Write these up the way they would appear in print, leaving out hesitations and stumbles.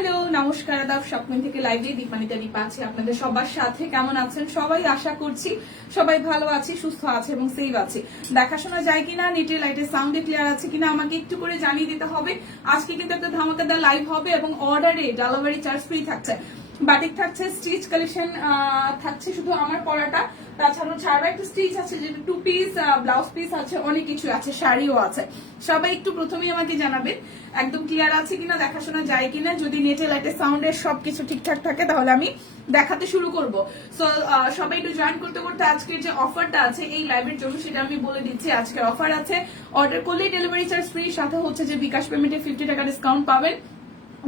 Hello নমস্কার আদাব স্বপ্ন থেকে লাইভে দীপানিতা দীপা আছে আপনাদের সবার সাথে। কেমন আছেন সবাই? আশা করছি সবাই ভালো আছে, সুস্থ আছে এবং সেফ আছে। দেখাশোনা যায় কিনা, নেটে লাইটে সাউন্ডে ক্লিয়ার আছে কিনা আমাকে একটু করে জানিয়ে দিতে হবে। আজকে কিন্তু একটা ধামাকাদার লাইভ হবে এবং অর্ডারে ডেলিভারি চার্জ ফ্রি থাকছে। বাটিক থাকছে, স্টিচ কালেকশন থাকছে, শুধু আমার পরাটা তাছাড়া ছাড়া একটা স্টিচ আছে যেটা 2 পিস ব্লাউজ পিস আছে, অনেক কিছু আছে, শাড়িও আছে। সবাই একটু প্রথমেই আমাকে জানাবেন একদম ক্লিয়ার আছে কিনা, দেখাশোনা যায় কিনা। যদি নেটে লাইটে সাউন্ডের সবকিছু ঠিকঠাক থাকে তাহলে আমি দেখাতে শুরু করব। সো সবাই একটু জয়েন করতে করতে আজকের যে অফারটা আছে এই লাইভের জন্য সেটা আমি বলে দিচ্ছি। আজকের অফার আছে, অর্ডার করলেই ডেলিভারি চার্জ ফ্রি, সাথে হচ্ছে যে বিকাশ পেমেন্টে 50 টাকা ডিসকাউন্ট পাবেন।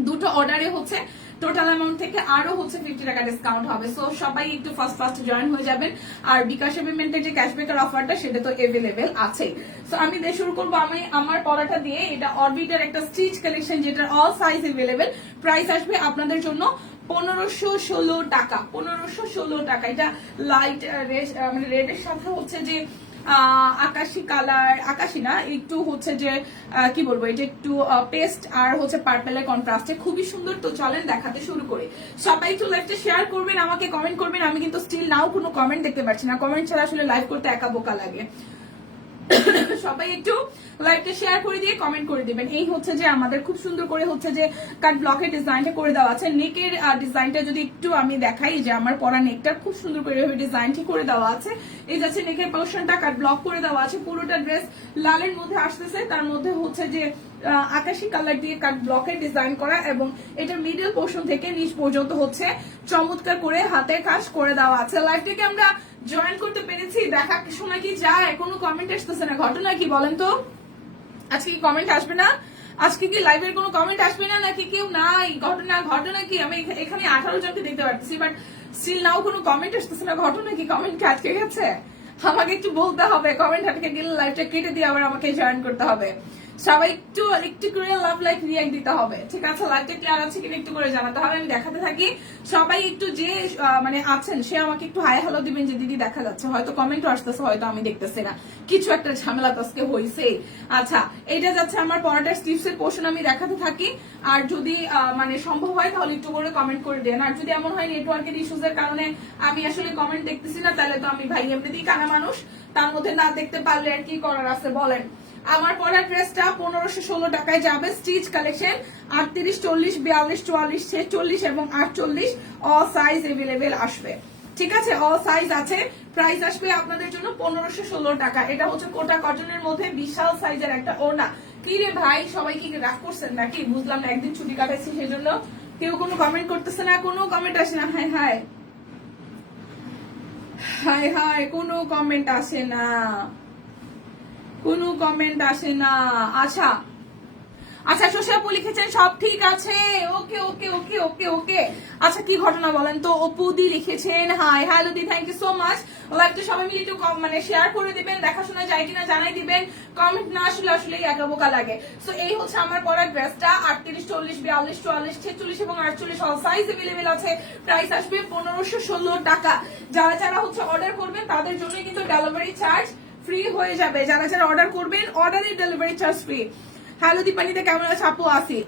দুটো অর্ডারে হচ্ছে টোটাল অ্যামাউন্ট থেকে আরো হচ্ছে 50 টাকা ডিসকাউন্ট হবে। সো সবাই একটু ফার্স্ট জয়েন হয়ে যাবেন। আর বিকাশ পেমেন্টের যে ক্যাশব্যাকের অফারটা সেটা তো অ্যাভেলেবেল আছে। সো আমি দিয়ে শুরু করবো আমি আমার পরাটা দিয়ে। এটা অরবিটের একটা স্টিচ কালেকশন যেটার অল সাইজ অ্যাভেলেবেল। প্রাইস আসবে আপনাদের জন্য 1516 টাকা। 1516 টাকা। এটা লাইট মানে রেডের সাথে হচ্ছে যে আকাশি কালার, আকাশি না একটু হচ্ছে যে কি বলবো, এটা একটু পেস্ট আর হচ্ছে পার্পেলের কন্ট্রাস্টে খুবই সুন্দর। তো চলেন দেখাতে শুরু করে। সবাই একটু লাইভটা শেয়ার করবেন, আমাকে কমেন্ট করবেন। আমি কিন্তু স্টিল নাও কোনো কমেন্ট দেখতে পাচ্ছি না, কমেন্ট ছাড়া আসলে লাইভ করতে একা বোকা লাগে। সবাই একটু লাইভটা শেয়ার করে দিয়ে কমেন্ট করে দিবেন। এই হচ্ছে যে আমাদের খুব সুন্দর করে হচ্ছে যে কাট ব্লকের ডিজাইনটা করে দেওয়া আছে। নেকের ডিজাইনটা যদি একটু আমি দেখাই, যে আমার পরা নেকটা খুব সুন্দর করে ডিজাইনটি করে দেওয়া আছে। এই যাচ্ছে নেকের পোর্শনটা কাট ব্লক করে দেওয়া আছে। পুরোটা ড্রেস লালের মধ্যে আসতেছে, তার মধ্যে হচ্ছে যে আকাশি কালার দিয়ে কাট ব্লকের ডিজাইন করা এবং এটা মিডল পোর্শন থেকে নিচ পর্যন্ত হচ্ছে চমৎকার করে হাতের কাজ করে দেওয়া আছে। লাইভটাকে আমরা জয়েন করতে পেরেছি, দেখা সময় কি যায়, কোনো কমেন্ট আসতেছে না, ঘটনা কি বলেন তো? আজকে কি কমেন্ট আসবে না? আজকে কি লাইভের কোনো কমেন্ট আসবে না, নাকি কেউ নাই? ঘটনা কি? আমি এখানে 18 জনকে দেখতে পাচ্ছি, বাট স্টিল নাও কোনো কমেন্ট আসতেছে না, ঘটনা কি? কমেন্ট কি আটকে গেছে? আমাকে একটু বলতে হবে। কমেন্ট আটকে গেলে লাইভটা কেটে দিয়ে আবার আমাকে জয়েন করতে হবে। সবাই একটু করে লাভ লাইক রিয়াক্ট দিতে হবে, ঠিক আছে? লাইভটা ক্লিয়ার আছে কিনা একটু করে জানাতে হবে। আমি দেখাতে থাকি। সবাই একটু যে মানে আছেন সে আমাকে একটু হাই হ্যালো দিবেন যে দিদি দেখা যাচ্ছে। হয়তো কমেন্টও আসতেছে, হয়তো আমি দেখতেছি না, কিছু একটা ঝামেলা আজকে হয়েছে। আচ্ছা, এটা যাচ্ছে আমার পরাটার স্টিভসের পোর্শন, আমি দেখাতে থাকি। আর যদি মানে সম্ভব হয় তাহলে একটু করে কমেন্ট করে দেন। আর যদি এমন হয় নেটওয়ার্কের ইস্যুজের কারণে আমি আসলে কমেন্ট দেখতেছি না, তাহলে তো আমি ভাই এমনিতেই কানা মানুষ, তার মধ্যে না দেখতে পারলে আর কি করার আছে বলেন। আমার পরা ড্রেসটা 1516 টাকায় যাবে। স্টিচ কালেকশন 38, 40, 42, 44, 46 এবং 48 অল সাইজ এভেলেবেল আসবে, ঠিক আছে? অল সাইজ আছে। প্রাইস আসবে আপনাদের জন্য 1516 টাকা। এটা হচ্ছে কোটা কটনের মধ্যে বিশাল সাইজের একটা ওড়না। কি রে ভাই, সবাই কি রাগ করছেন নাকি? বুঝলাম না, একদিন ছুটি কাটাইছি সেই জন্য কেউ কোনো কমেন্ট করতেছে না, কোনো কমেন্ট আসে না। হাই হাই হাই হাই, কোনো কমেন্ট আসে না, কোনো কমেন্ট আসে না। আচ্ছা আচ্ছা, শশী আপু লিখেছেন সব ঠিক আছে, ওকে ওকে ওকে ওকে ওকে। আচ্ছা, কি ঘটনা বলেন তো? অপু দি লিখেছেন হাই। হ্যালো দি, থ্যাংক ইউ সো মাচ। লাইভটা সবাই মিলে একটু মানে শেয়ার করে দিবেন, দেখাশোনা যায় কিনা জানাই দিবেন। কমেন্ট না আসলে আসলে একা বোকা লাগে। সো এই হচ্ছে আমার পরা ড্রেসটা 38, 40, 42, 44, 46 এবং 48 অল সাইজ अवेलेबल আছে। প্রাইস আসবে 1516 টাকা। যারা যারা হচ্ছে অর্ডার করবেন তাদের জন্য কিন্তু ডেলিভারি চার্জ ফ্রি হয়ে যাবে। যারা যারা অর্ডার করবেন অর্ডারের ডেলিভারি চার্জ ফ্রি। হ্যালো দীপানিতে, কেমন আছে আপু? আসি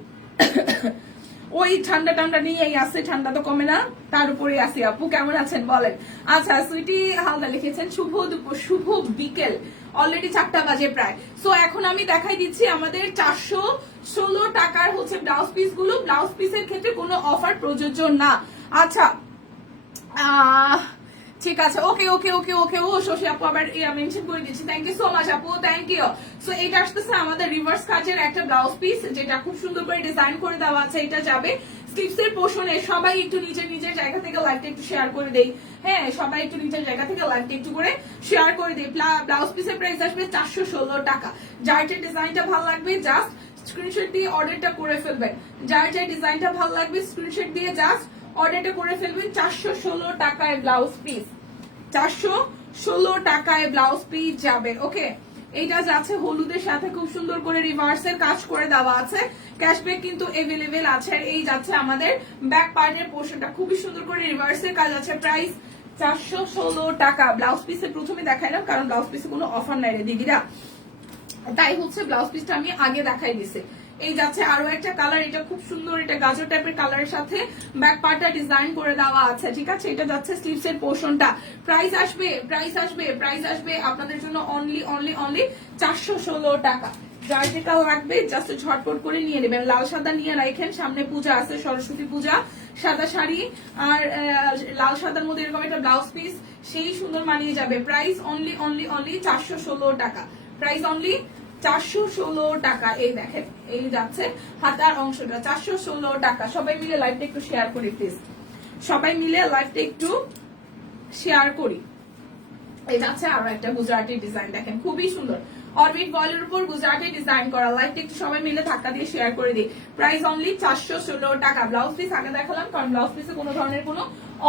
ওই ঠান্ডা ঠান্ডা নিয়েই আছে, ঠান্ডা তো কমে না, তার উপরে আসি। আপু কেমন আছেন বলেন? আচ্ছা, সুইটি হালদা লিখেছেন শুভ দুপুর, শুভ বিকেল, অলরেডি 4টা বাজে প্রায়। সো এখন আমি দেখাই দিচ্ছি আমাদের 416 টাকার হচ্ছে ব্লাউজ পিস গুলো। ব্লাউজ পিসের ক্ষেত্রে কোনো অফার প্রযোজ্য না। আচ্ছা ঠিক আছে, ওকে ওকে ওকে ওকে। ও শশী আপু আবার মেনশন করে দিচ্ছি, থ্যাংক ইউ সো মাচ আপু, থ্যাংক ইউ। সো এটা আসতেছে আমাদের রিভার্স কাজের একটা ব্লাউজ পিস, যেটা খুব সুন্দর করে ডিজাইন করে দেওয়া আছে। এটা যাবে স্লিভসের পোর্শনে। সবাই একটু নিজের নিজের জায়গা থেকে লাইভটা একটু শেয়ার করে দেই। হ্যাঁ, সবাই একটু নিজের জায়গা থেকে লাইভটা একটু করে শেয়ার করে দেই। ব্লাউজ পিসের প্রাইস আসবে 416 টাকা। যার যে ডিজাইনটা ভালো লাগবে জাস্ট স্ক্রিনশট দিয়ে অর্ডারটা করে ফেলবেন। যার যে ডিজাইনটা ভালো লাগবে স্ক্রিনশট দিয়ে জাস্ট অর্ডারটা করে ফেলবেন। 416 টাকায় ব্লাউজ পিস, 416 টাকায় ব্লাউজ পিস যাবে। ওকে, এইটা যাচ্ছে হলুদের সাথে, খুব সুন্দর করে রিভার্সের কাজ করে দেওয়া আছে। ক্যাশব্যাক কিন্তু এভেলেবেল আছে। আর এই যাচ্ছে আমাদের ব্যাক পার্টের পোর্শনটা, খুবই সুন্দর করে রিভার্সের কাজ আছে। প্রাইস 416 টাকা। ব্লাউজ পিসে প্রথমে দেখাইলাম কারণ ব্লাউজ পিসে কোনো অফার নাই রে দিদিরা, তাই হচ্ছে ব্লাউজ পিসটা আমি আগে দেখাই দিছি। এই যাচ্ছে আরো একটা কালার, এটা খুব সুন্দর, এটা গাজর টাইপের কালারের সাথে ব্যাক পার্টটা ডিজাইন করে দেওয়া আছে, ঠিক আছে। এটা যাচ্ছে স্লিভস এর পোর্শনটা। প্রাইস আসবে আপনাদের জন্য অনলি 416 টাকা। যার যেটা লাগবে জাস্ট ঝটপট করে নিয়ে নেবেন। লাল সাদা নিয়ে রাখেন, সামনে পূজা আছে, সরস্বতী পূজা। সাদা শাড়ি আর লাল সাদার মধ্যে এরকম একটা ব্লাউজ পিস, সেই সুন্দর মানিয়ে যাবে। প্রাইস অনলি 416 টাকা। প্রাইস অনলি 416 টাকা। এই দেখেন, এই যাচ্ছে হাতার অংশটা 416 টাকা। সবাই মিলে লাইভটা একটু শেয়ার করি প্লিজ, সবাই মিলে লাইভটা একটু শেয়ার করি। এটা আছে আরো একটা গুজরাটি ডিজাইন, দেখেন খুবই সুন্দর, অরবিট বয়েলের উপর গুজরাটি ডিজাইন করা। লাইভটা একটু সবাই মিলে ধাক্কা দিয়ে শেয়ার করে দিই। প্রাইস অনলি 416 টাকা। ব্লাউজ পিস আগে দেখালাম, কারণ ব্লাউজ পিসে কোনো ধরনের কোনো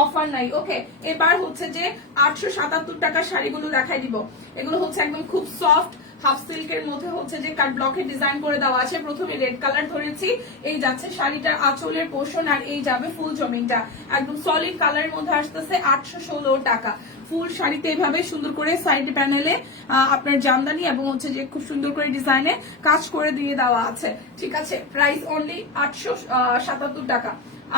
অফার নাই। ওকে, এবার হচ্ছে যে 877 টাকার শাড়িগুলো দেখাই দিব। এগুলো হচ্ছে একদম খুব সফট হাফ সিল্কের মধ্যে হচ্ছে যে কাট ব্লকের ডিজাইন করে দেওয়া আছে। প্রথমে রেড কালার ধরেছি, এই যাচ্ছে শাড়িটার আঁচলের পোর্শন, আর এই যাবে ফুল জমিনটা একদম সলিড কালারের মধ্যে আসতেছে 816 টাকা। ফুল শাড়িতে এভাবে সুন্দর করে সাইড প্যানেলে আপনার জামদানি এবং হচ্ছে যে খুব সুন্দর করে ডিজাইনে কাজ করে দিয়ে দেওয়া আছে, ঠিক আছে। প্রাইস অনলি 877 টাকা।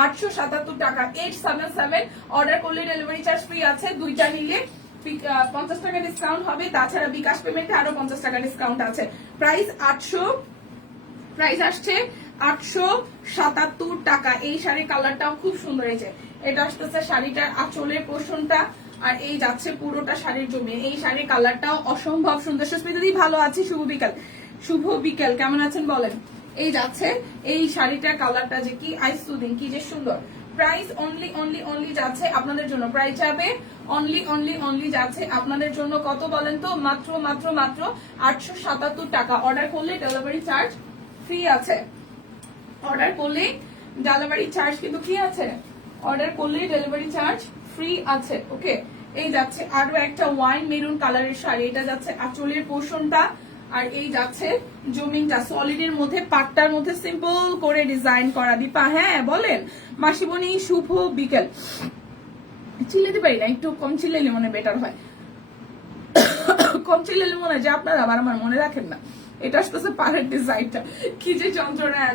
877 টাকা। 877 অর্ডার করলে ডেলিভারি চার্জ ফ্রি আছে। দুইটা নিলে 50 টাকা ডিসকাউন্ট হবে, তাছাড়া বিকাশ পেমেন্টে আরো 50 টাকা ডিসকাউন্ট আছে। প্রাইস প্রাইস আসছে 877 টাকা। এই শাড়ির কালারটাও খুব সুন্দর হয়েছে। এটা আসতেছে শাড়িটার আঁচলের পোর্শনটা, আর এই যাচ্ছে পুরোটা শাড়ির জমি। এই শাড়ির কালারটাও অসম্ভব সুন্দর। সুস্মিতা দি ভালো আছে, শুভ বিকেল কেমন আছেন বলেন। এই যাচ্ছে এই শাড়িটার কালারটা যে কি আইসুদিন, কি যে সুন্দর। প্রাইস অনলি যাচ্ছে আপনাদের জন্য, প্রাইস যাবে অনলি যাচ্ছে আপনাদের জন্য কত বলেন তো, মাত্র 877 টাকা। অর্ডার করলে ডেলিভারি চার্জ ফ্রি আছে। অর্ডার করলে ডেলিভারি চার্জ কিন্তু কি আছে, অর্ডার করলে ডেলিভারি চার্জ ফ্রি আছে। ওকে, এই যাচ্ছে আরো একটা ওয়াইন মেরুন কালারের শাড়ি। এটা যাচ্ছে আঁচলের পোর্শনটা, আর এই যাচ্ছে জমিনটা সলিডের মধ্যে, পাটটার মধ্যে সিম্পল করে ডিজাইন করা। দীপা হ্যাঁ বলেন, মাসিবনি শুভ বিকেল। চিল্লাতে পারি না, একটু কম চিল্লাইলে মনে বেটার হয়। কম চিল্লাইলে মনে হয় যে আপনারা আবার আমার মনে রাখেন না। এটা আসতেছে পাড়ের ডিজাইনটা, কি যে যন্ত্রণায়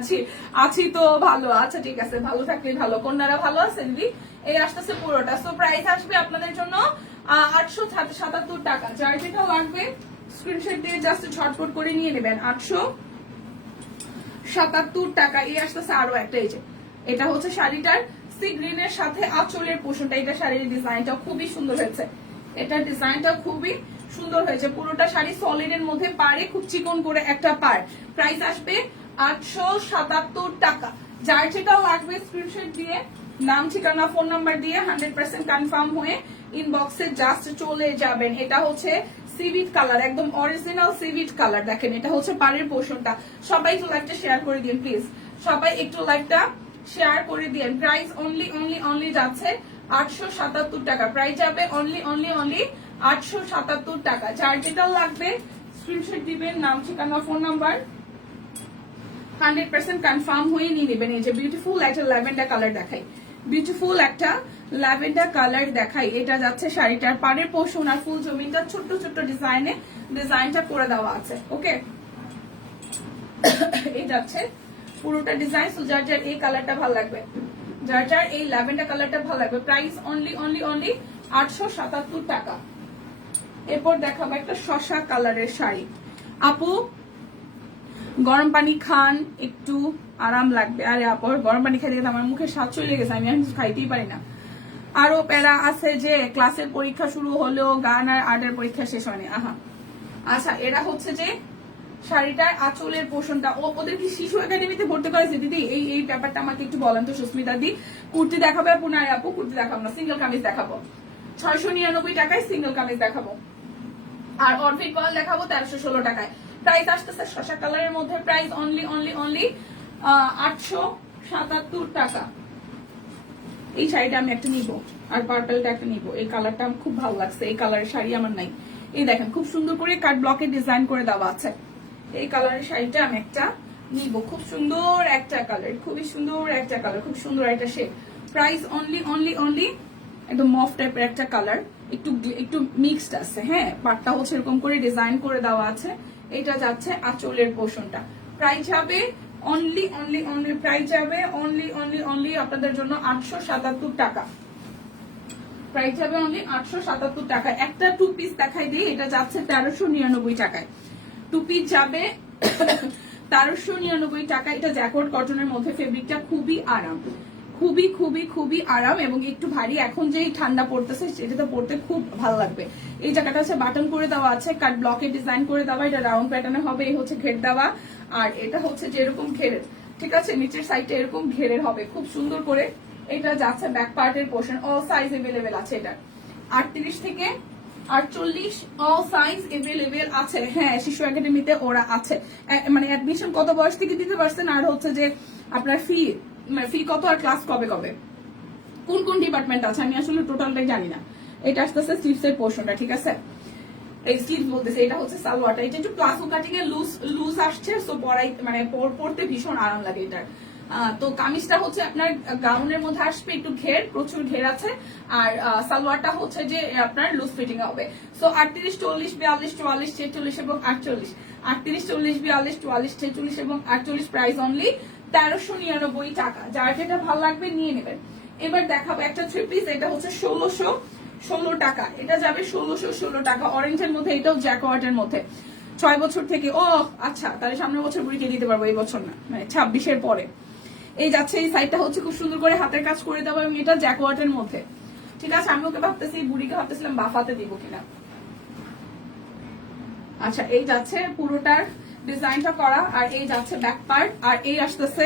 আছি তো ভালো। আচ্ছা ঠিক আছে, ভালো থাকলে ভালো। কন্যারা ভালো আছে দিদি। এই আসতেছে পুরোটা। সো প্রাইস আসবে আপনাদের জন্য 877 টাকা। যার যেটা লাগবে স্ক্রিনশট দিয়ে জাস্ট ঝটপট করে নিয়ে নেবেন। 877 টাকা। এই আসতেছে আরো একটা, এই যে এটা হচ্ছে শাড়িটার সি গ্রিনের সাথে আঁচলের পোর্শনটা। এটা শাড়ির ডিজাইনটা খুবই সুন্দর হয়েছে, এটা ডিজাইনটা খুবই সুন্দর হয়েছে। পুরোটা শাড়ি সলিডের মধ্যে, পাড়ে খুব চিকন করে একটা পাড়। প্রাইস আসবে 877 টাকা। যার যেটা লাগবে স্ক্রিনশট দিয়ে নাম ঠিকানা ফোন নাম্বার দিয়ে 100% কনফার্ম হয়ে ইনবক্সে জাস্ট চলে যাবেন। এটা হচ্ছে সিভিট কালার, একদম অরিজিনাল সিভিট কালার। দেখেন এটা হচ্ছে পাড়ের পোর্শনটা। সবাই একটু লাইভটা শেয়ার করে দিন প্লিজ, সবাই একটু লাইভটা শেয়ার করে দিন। প্রাইস অনলি যাচ্ছে 877 টাকা। প্রাইস যাবে অনলি 877 টাকা। যার যেটা লাগবে স্ক্রিনশট দিবেন, নাম ঠিকানা ফোন নাম্বার 100% কনফার্ম হয়ে নিয়ে নেবেন। এই যে বিউটিফুল একটা ল্যাভেন্ডার কালার দেখাই, বিউটিফুল একটা ল্যাভেন্ডার কালার দেখাই। এটা যাচ্ছে শাড়িটার পাড়ের পোর্শন, আর ফুল জমিনটা ছোট্ট ছোট্ট ডিজাইনটা করে দেওয়া আছে। ওকে, এই যাচ্ছে পুরোটা ডিজাইন। যার যার এই কালারটা ভালো লাগবে, যার যার এই ল্যাভেন্ডার কালারটা ভালো লাগবে। প্রাইস অনলি 877 টাকা। এরপর দেখাবো একটা শসা কালারের শাড়ি। আপু গরম পানি খান, একটু আরাম লাগবে। আরে আপু গরম পানি খাইতে আমার মুখে স্বাদ চলে গেছে, আমি এখন খাইতেই পারি না। আরো প্যারা আছে যে ক্লাসের পরীক্ষা শুরু হলো, গান আর আর্টের পরীক্ষা শেষ হয়নি। আহা আচ্ছা, এরা হচ্ছে যে শাড়িটার আঁচলের পোর্শনটা। ওদের কি শিশু একাডেমিতে ভর্তি করেছে দিদি? এই ব্যাপারটা আমাকে একটু বলেন তো সুস্মিতা দি। কুর্তি দেখাবে আপু? না আপু কুর্তি দেখাবো না, সিঙ্গেল কামিজ দেখাবো। 699 টাকায় সিঙ্গেল কামিজ দেখাবো, আর অরফিট বল দেখাবো 1316 টাকায়। প্রাইস আসতেছে শসা কালারের মধ্যে। প্রাইস অনলি 877 টাকা। এই শাড়িটা আমি একটা নিব, আর পার্পলটা একটা নিব। এই কালারটা আমার খুব ভালো লাগছে, এই কালারের শাড়ি আমার নাই। এই দেখেন খুব সুন্দর করে কাট ব্লকে ডিজাইন করে দেওয়া আছে। এই কালারের শাড়িটা আমি একটা নিব, খুব সুন্দর একটা কালার, খুবই সুন্দর একটা কালার, খুব সুন্দর একটা শেড। প্রাইস অনলি একদম মফ টাইপের একটা কালার, একটু মিক্সড আছে। হ্যাঁ, পাটটা হচ্ছে এরকম করে ডিজাইন করে দেওয়া আছে। এটা যাচ্ছে আঁচলের পোর্শনটা। প্রাইস যাবে অনলি অনলি অনলি প্রাইস যাবে অনলি অনলি অনলি আপনাদের জন্য 877 টাকা। প্রাইস যাবে অনলি 877 টাকা। একটা 2 পিস দেখাই দিই, এটা যাচ্ছে 1399 টাকায়। 2 পিস যাবে 1399 টাকা। এটা জ্যাকওয়ার্ড কটনের মধ্যে, ফেব্রিকটা খুবই আরাম, খুবই খুবই খুবই আরাম এবং একটু ভারী। এখন যেই ঠান্ডা পড়তেছে সেটাতে পড়তে খুব ভালো লাগবে। এই জায়গাটা হচ্ছে বাটন করে দেওয়া আছে, কাট ব্লকে ডিজাইন করে দেওয়া, এটা রাউন্ড প্যাটার্নে হবে। এই হচ্ছে ঘের দেওয়া, আর এটা হচ্ছে যেরকম ঘেরের, ঠিক আছে, নিচের সাইডটা এরকম ঘেরের হবে খুব সুন্দর করে। এটা যাচ্ছে ব্যাক পার্টের পোর্শন, অল সাইজ এভেলেবেল আছে। এটা 38 থেকে 48 অল সাইজ এভেলেবেল আছে। হ্যাঁ, শিশু একাডেমিতে ওরা আছে। মানে অ্যাডমিশন কত বয়স থেকে দিতে পারছেন, আর হচ্ছে যে আপনার ফি কত, আর ক্লাস কবে কবে, কোন কোন ডিপার্টমেন্ট আছে, আমি আসলে টোটালটাই জানি না। এটা আসতেছে স্লিভসের পোর্শনটা, ঠিক আছে, এই স্লিভ বলতেছে। এটা হচ্ছে সালোয়ারটা, এটা একটু প্লাজো কাটিং এ লুজ আসছে, সো পরাই মানে পরতে ভীষণ আরাম লাগে এটার। তো কামিজটা হচ্ছে আপনার গাউনের মধ্যে আসবে, একটু ঘের, প্রচুর ঘের আছে। আর সালোয়ারটা হচ্ছে যে আপনার লুজ ফিটিং হবে। সো 38, 40, 42, 44, 46 এবং 48, 38, 40, 42, 44, 46 এবং 48 প্রাইস অনলি 1399 টাকা। যার যেটা ভালো লাগবে নিয়ে নেবেন। এবার দেখাবো একটা 3 পিস, এটা হচ্ছে 1616 টাকা। এটা যাবে 1616 টাকা, অরেঞ্জের মধ্যে, এটাও জ্যাকওয়ার্ডের মধ্যে। 6 বছর থেকে, ও আচ্ছা, তাহলে সামনের বছর বুড়িকে দিতে পারবো, এই বছর না, মানে 26-এর পরে। এই যাচ্ছে, এই সাইডটা হচ্ছে খুব সুন্দর করে হাতের কাজ করে দেবো এবং এটা জ্যাকওয়ার্ডের মধ্যে, ঠিক আছে। আমি ওকে ভাবতেছি, বুড়িকে ভাবতেছিলাম বাফাতে দিব কিনা। আচ্ছা, এই যাচ্ছে পুরোটার ডিজাইনটা করা, আর এই যাচ্ছে ব্যাক পার্ট, আর এই আসতেছে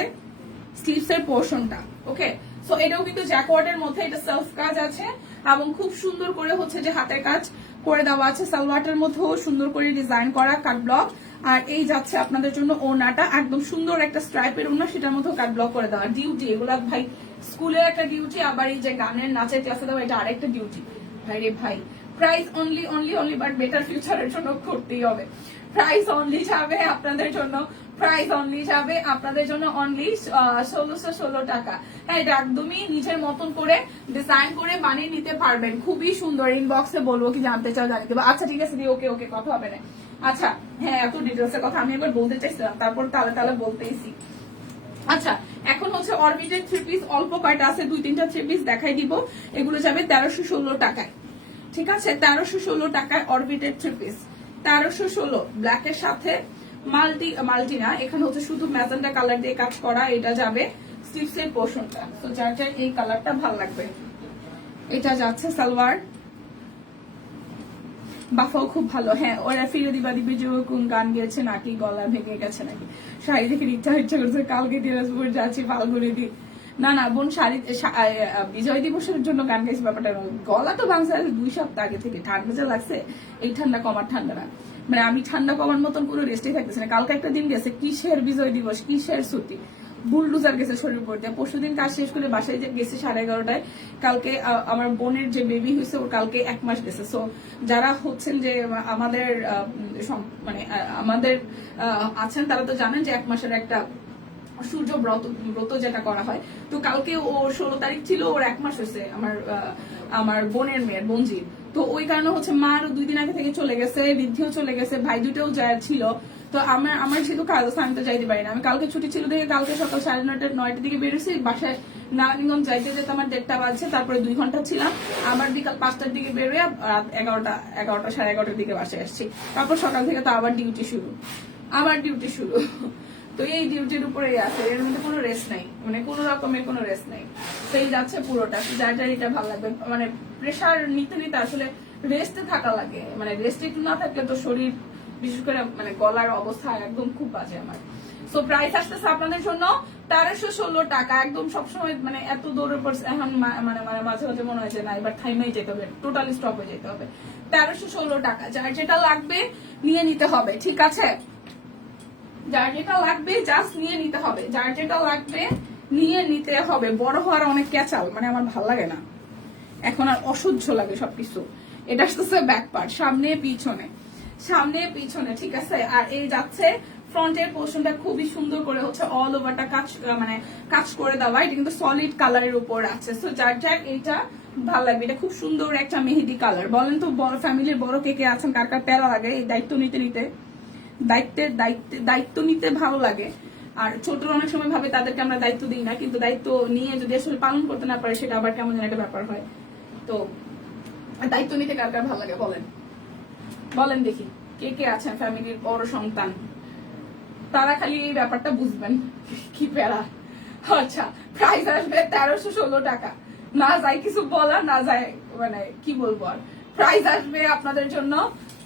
স্লিভস এর পোর্শনটা। ওকে, সো এটাও কিন্তু জ্যাকওয়ার্ডের মধ্যে, এটা সেলফ কাজ আছে এবং খুব সুন্দর করে হচ্ছে যে হাতের কাজ করে দেওয়া আছে। সালোয়ারটার মধ্যেও সুন্দর করে ডিজাইন করা কাট ব্লক, আর এই যাচ্ছে আপনাদের জন্য ওড়নাটা, একদম সুন্দর একটা স্ট্রাইপের ওড়না, সেটার মধ্যেও কাট ব্লক করে দেওয়া। ডিউটি এগুলা ভাই, স্কুলের একটা ডিউটি, আবার এই যে গানের নাচের ক্লাসে দেওয়া, এটা আরেকটা ডিউটি ভাই রে ভাই। Price only only only, but better ফিউচারের জন্য করতেই হবে। প্রাইস অনলি যাবে আপনাদের জন্য, প্রাইস অনলি যাবে আপনাদের জন্য অনলি 1616 টাকা। হ্যাঁ, এটা একদমই নিজের মতন করে ডিজাইন করে বানিয়ে নিতে পারবেন, খুবই সুন্দর। ইনবক্সে বলবো কি জানতে চাও জানিয়ে দেবো। আচ্ছা ঠিক আছে, ওকে ওকে, কথা হবে না। আচ্ছা হ্যাঁ, এত ডিটেলসের কথা আমি একবার বলতে চাইছিলাম, তারপর তালে তালে বলতেইছি। আচ্ছা, এখন হচ্ছে অরবিটের 3 পিস অল্প কয়টা আছে, 2-3টা 3 পিস দেখাই দিব। এগুলো যাবে 1316 টাকায়, ঠিক আছে, 1316 টাকায় অরবিটের 3 পিস, 1316। ব্ল্যাকের সাথে মাল্টি না, এখানে হচ্ছে শুধু ম্যাজেন্টা কালার দিয়ে কাজ করা। এটা যাবে স্লিভসের পোর্শনটা, তো যার যার এই কালারটা ভালো লাগবে। এটা যাচ্ছে সালোয়ার, বাফাও খুব ভালো। হ্যাঁ, ওরা ফিরোদি বাদি বিজয় কোন গান গেছে নাকি, গলা ভেঙে গেছে নাকি, শাড়ি দেখে ইচ্ছা করছে কালকে দিনাজপুর যাচ্ছি ফাল্গুনি দি। না না বোন, শাড়ি বিজয় দিবসের জন্য গান গাইছি, ব্যাপারটা গলা তো ভাঙছে 2 সপ্তাহ আগে থেকে। ঠান্ডা যা লাগছে, এই ঠান্ডা কমার ঠান্ডা না, মানে আমি ঠান্ডা কমার মতন কোনো রেস্টে থাকতেছি না। কালকে একটা দিন গেছে, কিসের বিজয় দিবস, কিসের ছুটি, বুলডুজার গেছে শরীর পড়তে। পরশুদিন কাজ শেষ করে বাসায় গেছে 11:30টায়। কালকে আমার বোনের যে বেবি হয়েছে, ওর কালকে 1 মাস গেছে। সো যারা হচ্ছেন যে আমাদের মানে আমাদের আছেন, তারা তো জানেন যে 1 মাসের একটা সূর্য ব্রত যেটা করা হয়। তো কালকে ও 16 তারিখ ছিল, ওর 1 মাস হয়েছে, আমার বোনের মেয়ের বঞ্জির। তো ওই কারণে হচ্ছে মার 2 দিন আগে থেকে চলে গেছে, বৃদ্ধিও চলে গেছে, ভাই দুটোও যায় ছিল। তো আমার যেহেতু কাজ আছে, আমি তো যাইতে পারি না। আমি কালকে ছুটি ছিল দেখে কালকে সকাল 9:30-9টার দিকে বেরোছি, বাসায় নারায়ণগঞ্জ যাইতে যেতে আমার 1:30 বাজছে। তারপরে 2 ঘন্টা ছিলাম, আবার বিকাল 5টার দিকে বেরোয় রাত 11টা সাড়ে 11টার দিকে বাসায় আসছি। তারপর সকাল থেকে তো আবার ডিউটি শুরু। তো এই ডিউটির উপরেই আছে, এর মধ্যে কোনো রেস্ট নাই, মানে কোনো রকমের কোনো রেস্ট নাই। তো এই যাচ্ছে পুরোটা, যার যার এটা ভালো লাগবে। মানে প্রেশার নিতে নিতে আসলে রেস্টে থাকা লাগে, মানে রেস্ট একটু না থাকলে তো শরীর, বিশেষ করে মানে গলার অবস্থা একদম খুব বাজে আমার। সো প্রাইস আসতেছে আপনাদের জন্য 1316 টাকা, একদম সবসময় মানে এত দৌড়ের পর এখন মানে মাঝে মাঝে মনে হয় যে না, এবার থাইমেই যেতে হবে, টোটালি স্টপ হয়ে যেতে হবে। 1316 টাকা, যার যেটা লাগবে নিয়ে নিতে হবে, ঠিক আছে, যার যেটা লাগবে জাস্ট নিয়ে নিতে হবে, যার যেটা লাগবে নিয়ে নিতে হবে। বড় হওয়ার অনেক ক্যাচাল, মানে আমার ভাল লাগে না এখন, আর অসহ্য লাগে সবকিছু। এটা আসতেছে ব্যাক পার্ট, সামনে পিছনে, ঠিক আছে। আর এই যাচ্ছে ফ্রন্টের পোর্শনটা, খুবই সুন্দর করে হচ্ছে অল ওভারটা কাজ করে দেওয়া। এটা কিন্তু সলিড কালারের উপর আছে। সো যার যার এইটা ভালো লাগবে, এটা খুব সুন্দর একটা মেহেদি কালার। বলেন তো বড় ফ্যামিলির বড় কে কে আছেন, কার কার প্যারা লাগে এই দায়িত্ব নিতে ভালো লাগে। আর ছোটরা অনেক সময় ভাবে তাদেরকে আমরা দায়িত্ব দিই না, কিন্তু দায়িত্ব নিয়ে যদি আসলে পালন করতে না পারে সেটা আবার কেমন যেন একটা ব্যাপার হয়। তো দায়িত্ব নিতে কার কার ভালো লাগে বলেন, বলেন দেখি কে কে আছেন ফ্যামিলির বড় সন্তান, তারা খালি এই ব্যাপারটা বুঝবেন কি প্যারা। আচ্ছা, প্রাইস আসবে 1316 টাকা, না যায় কিছু বলা, না যায় মানে কি বলবো আর, প্রাইস আসবে আপনাদের জন্য